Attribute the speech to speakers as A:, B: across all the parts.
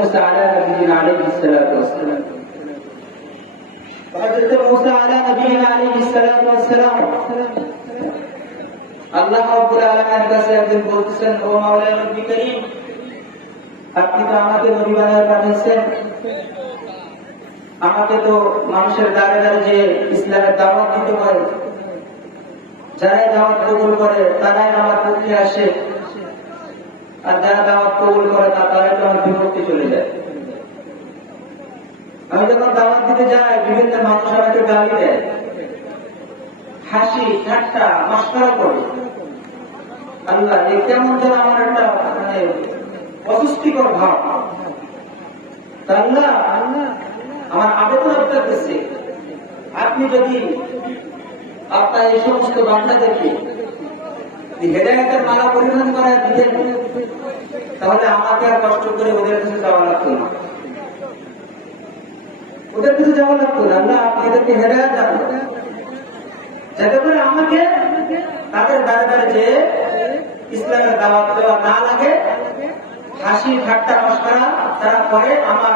A: موسى على نبينا عليه الصلاة والسلام وحضرت موسى على نبينا عليه الصلاة والسلام আল্লাহ রাব্বুল আলামিনের কাছে একদিন বলতেছেন ও মাওলা নবী করিম আপনি তো আমাকে নবী বানায় পাঠিয়েছেন আমাকে তো মানুষের দ্বারে দ্বারে যে ইসলামের দাওয়াত দিতে পারে যারাই দাওয়াত কবুল করে তারাই আমার পক্ষে আসে আর যারা দাওয়াত কবুল করে না তারাই তো আমার বিপক্ষে চলে যায়। আমি যখন দাওয়াত দিতে যাই, বিভিন্ন মানুষ আমাকে গালি দেয়। হাসি, ঠাট্টা, মস্করা করে। আল্লাহ এই কেমন যেন আমার একটা মানে অস্বস্তিকর ভাব। আল্লাহ, আমার আবেদন আপনার আপনি যদি আপনার এই সমস্ত বান্দাদেরকে হেদায়তের মালা পরিধান করা দিতেন আর কষ্ট করে ওদের কাছে যাওয়া লাগতো না। ওদের কাছে যাওয়া লাগতো না। আল্লাহ আপনি এদেরকে হেদায়ত যাতে করে আমাকে তাদের দ্বারে দ্বারে যে ইসলামের দাওয়াত দেওয়া না লাগে, হাসি, ঠাট্টা, মস্করা তারা করে, আমার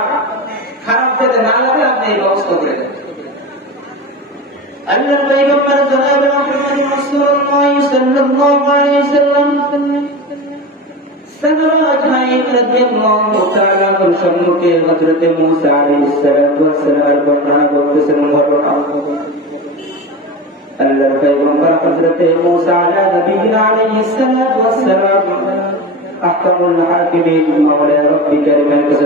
A: খারাপ যাতে না লাগে, আপনি এই ব্যবস্থা করে আল্লাহ পয়গম্বর জনাব মুহাম্মদ রাসূলুল্লাহ সাল্লাল্লাহু আলাইহি ওয়াসাল্লাম সাহাবাজ ভাই রাদিয়াল্লাহু তাআলা সম্মুখে হযরত মুসা আলাইহিস সালাতু ওয়াস সালামের সালাম আহকামুল হাকিমিন মাওলা রব্বি কারীমের কাছে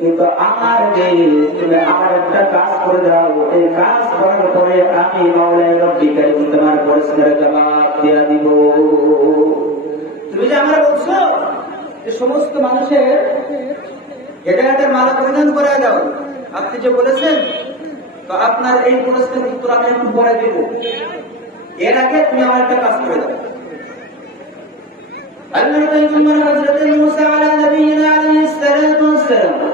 A: কিন্তু আমার তুমি আমার একটা কাজ করে দাও। এই কাজ করার পরে আমি মাওলাই রব্বি কারীম তোমার প্রশ্নের জবাব দিয়া দিব। তুমি যে আমরা বলছো যে সমস্ত মানুষের হেদায়তের মালা পরিধান করা দাও। আপনি যে বলেছেন, তো আপনার এই প্রশ্নের উত্তর আমি একটু পরে দেব। এর আগে তুমি আমার একটা কাজ করে দাও। আল্লাহর পয়গম্বর হযরত মুসা আলা নবিয়িনা আলাইহিস ওয়াসসালাম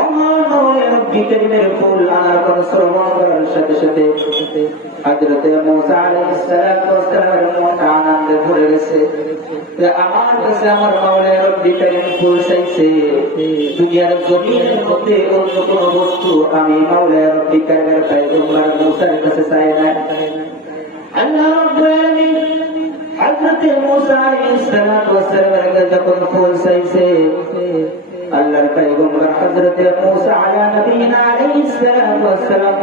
A: আমার দুনিয়ার জমিনের মধ্যে বস্তু আমি মাওলা রব্বি কাছে চাই না। যখন ফুল চাইছে আল্লাহর পয়গম্বর হযরত মূসা আলা নবিয়িনা আলাইহিস সালাম ওয়া সালাম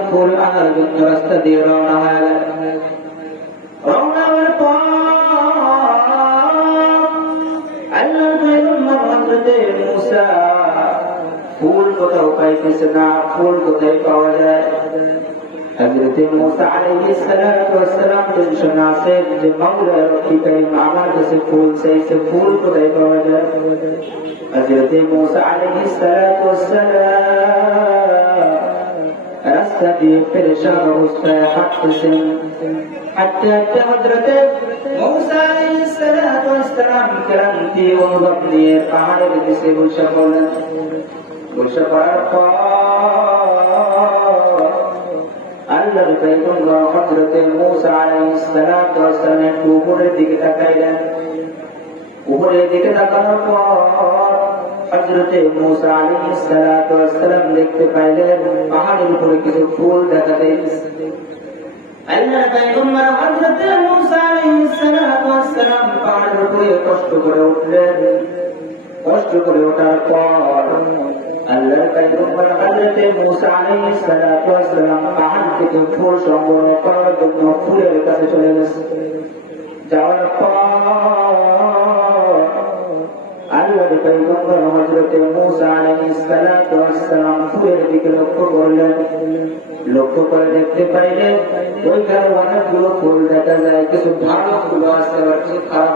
A: জন্য রাস্তা দিয়ে রওনা গেলেন রওনা পর আল্লাহর পয়গম্বর হযরত মূসা ফুল কোথাও পাইতেছে না, ফুল কোথায় পাওয়া যায়? হযরত মূসা আলাইহিস সালাতু ওয়াস সালাম টেনশন আছে যে মাওলা রব্বি কারীম আমার কাছে ফুল চাইছে ফুল কোথায় পাওয়া যায় হযরত মূসা আলাইহিস সালাতু ওয়াস সালাম রাস্তা দিয়ে পেরেশান অবস্থায় হাঁটতেছেন হাঁটতে হাঁটতে হযরত মূসা আলাইহিস সালাতু ওয়াস সালাম ক্লান্তি অনুভব নিয়ে পাহাড়ের নিচে বসে পড়লেন বসে পড়ার পর আল্লাহর পয়গম্বর হযরত মূসা আলাইহিস সালাতু ওয়াস সালাম একটু উপরের দিকে তাকাইলেন উপরের দিকে তাকানোর পর হযরত মূসা আলাইহিস সালাতু ওয়াস সালাম দেখতে পাইলেন পাহাড়ের উপরে কিছু ফুল দেখা যাচ্ছে আল্লাহর পয়গম্বর হযরত মূসা আলাইহিস সালাতু ওয়াস সালাম পাহাড়ের উপরে কষ্ট করে উঠলেন কষ্ট করে ওঠার পর লক্ষ্য করে দেখতে পাইলেন ওইখানে অনেকগুলো দেখা যায়, কিছু ভালো ফুল আছে, আবার কিছু খারাপ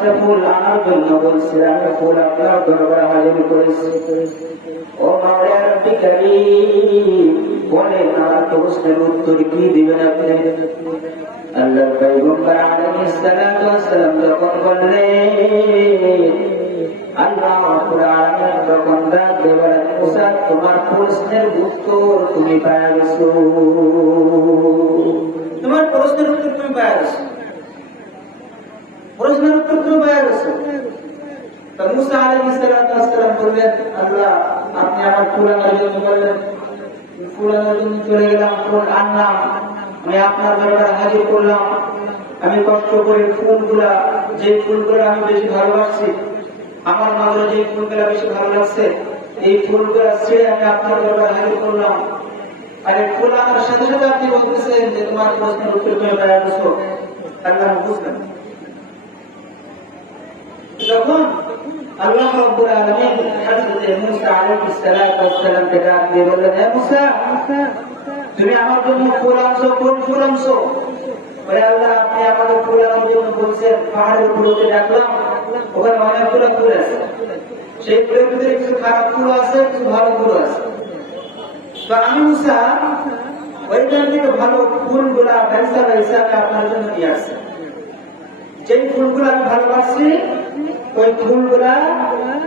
A: কাছে ফুল আনার জন্য বলছি আমি ফুল আপনার দরবারে হাজির করেছি। ও মাওলা রব্বি করিম বলেন আমার প্রশ্নের উত্তর কি দিবেন আপনি? আল্লাহর পয়গম্বর আলাইহিস সালাতু ওয়াস সালাম যখন বললেন, আল্লাহ তোমার প্রশ্নের উত্তর তুমি গেছো। তোমার প্রশ্নের উত্তর তুমি গেছো। প্রশ্নের উত্তর তো মুসা আল্লাহ, আপনি আমার জন্য বললেন জন্য চলে গেলাম, ফুল আনলাম, আমি আপনার হাজির করলাম। আমি কষ্ট করে ফুলগুলা, যে ফুলগুলো আমি বেশি ভালোবাসছি, আমার মাঝে যে ফুলগুলা বেশি ভালো লাগছে, এই ফুলগুলা ছেড়ে আমি আপনার দরবারে হাজির করলাম। আর ফুল আমার সাথে সাথে আপনি বলতেছেন যে তোমার প্রশ্নের উত্তর তুমি বেড়া গেছো আল্লাহ বুঝলেন। যখন আল্লাহ রাব্বুল আলামিন হযরত মুসা আলাইহিস সালাতু ওয়াস সালামকে ডাক দিয়ে বললেন, হে মুসা, তুমি আমার জন্য ফুল আনছো কোন ফুল আনছো বলে, আল্লাহ, আপনি আমাকে ফুল আনার জন্য বলছেন, পাহাড়ের উপরে ডাকলাম, ওখানে অনেকগুলো ফুল আছে। সেই ফুলের ভিতরে কিছু খারাপ ফুল আছে, কিছু ভালো ফুল আছে। তো আমি মুসা ওইখান থেকে ভালো ফুলগুলা ব্যবসা ব্যবসা আপনার জন্য নিয়ে আসছি। যেই ফুলগুলো আমি ভালোবাসি ওই ফুলগুলা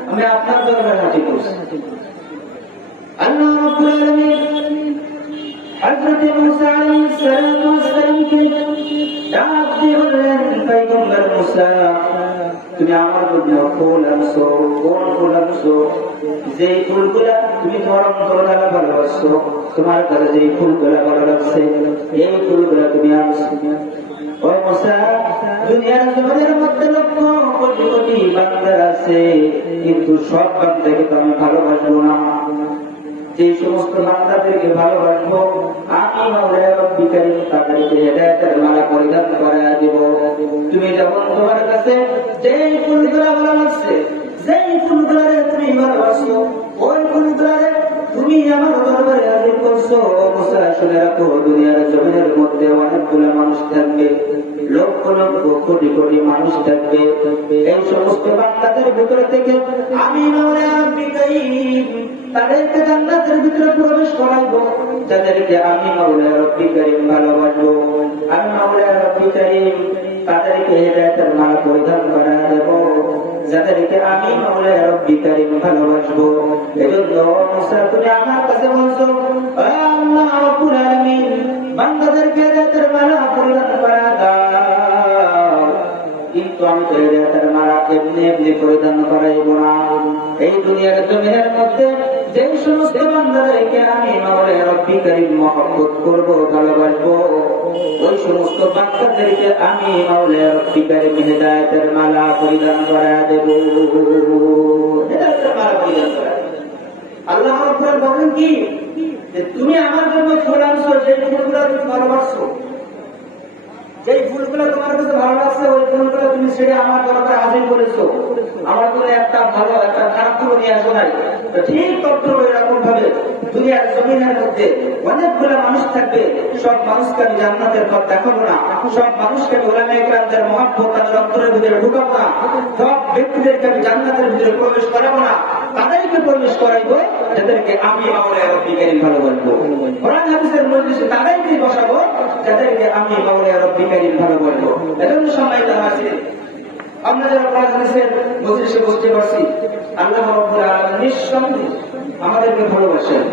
A: আমি আপনার দরবারে হাজির করছি আল্লাহ রাব্বুল আলামিন হযরত মুসা আলাইহিস সালামকে ডাক দিয়ে বললেন পয়গম্বর মুসা তুমি আমার জন্য ফুল আনছো কোন ফুল আনছো যে ফুলগুলা তুমি তোমার অন্তর দ্বারা ভালোবাসো, তোমার কাছে যে ফুলগুলা ভালো লাগছে, এই ফুলগুলা তুমি আনছো। মধ্যে কিন্তু সব বান্দাকে তো আমি ভালোবাসবো না। যে সমস্ত বান্দাদেরকে ভালোবাসবো, আমি মাওলা রব্বি কারীম তাদেরকে মালা পরিধান লাগছে যেই ফুলগুলারে তুমি ভালোবাসো, ওই ফুলগুলারে তুমি আমার দরবারে হাজির করছ। মুসা শুনে রাখো, দুনিয়ার জমিনের মধ্যে অনেকগুলো মানুষ থাকবে, লক্ষ লক্ষ কোটি কোটি মানুষ থাকবে। এই সমস্ত বান্দাদের ভিতরে থেকে আমি তাদেরকে জান্নাতের ভিতরে প্রবেশ করাইবো, যাদেরকে আমি মাওলা রব্বি কারীম ভালোবাসবো। আমি মাওলা রব্বি কারীম তাদেরকে হেদায়েতের মালা পরিধান করা দেব। যাদেরকে আমি মাওলা রব্বি কারীম ভালোবাসবো এজন্য মুসা তুমি আমার কাছে বলছো হে আল্লাহ রব্বুল আলামিন, বান্দাদেরকে যাদের মালা পরিধান করা দাও। কিন্তু আমি তো মারা মালা এমনি এমনি পরিধান করাইব না? এই দুনিয়ার জমিনের মধ্যে যে সমস্ত বান্দাদেরকে আমি মাওলা রব্বি কারীম মহব্বত করব, ভালোবাসবো। ওই সমস্ত বাচ্চাদেরকে আমি মাওলা রব্বি কারীম হেদায়েতের মালা পরিধান করা দেব। আল্লাহ আকবার বলেন কি? যে তুমি আমার জন্য ফুল আনছো সেই ফুলগুলো তুমি ভালোবাসছো যেই ফুলগুলো তোমার কাছে ভালো লাগছে, ওই ফুলগুলো তুমি ছেড়ে আমার দরকার হাজির করেছ। আমার জন্য একটা ভালো একটা খারাপ ফুল নিয়ে আসো নাই। ঠিক তথ্য এরকম ভাবে দুনিয়ার জমিনের মধ্যে অনেকগুলো মানুষ থাকবে। সব মানুষকে আমি জান্নাতের পথ দেখাবো না। সব মানুষকে আমি ওলামে একরামদের মহাব্বত তাদের অন্তরের ভিতরে ঢুকাবো না। সব ব্যক্তিদেরকে আমি জান্নাতের ভিতরে প্রবেশ করাবো না। তাদেরকে প্রবেশ করাইবো, যাদেরকে আমি মাওলায় কারীম ভালো বলব কোরআন হাদিসের মজলিসে তাদেরকে বসাবো, যাদেরকে আমি মাওলায় কারীম ভালো বলব এজন্য সময় দেওয়া আছে আমরা বসতে পারছি আল্লাহ নিঃসন্দেহে আমাদেরকে ভালোবাসেন।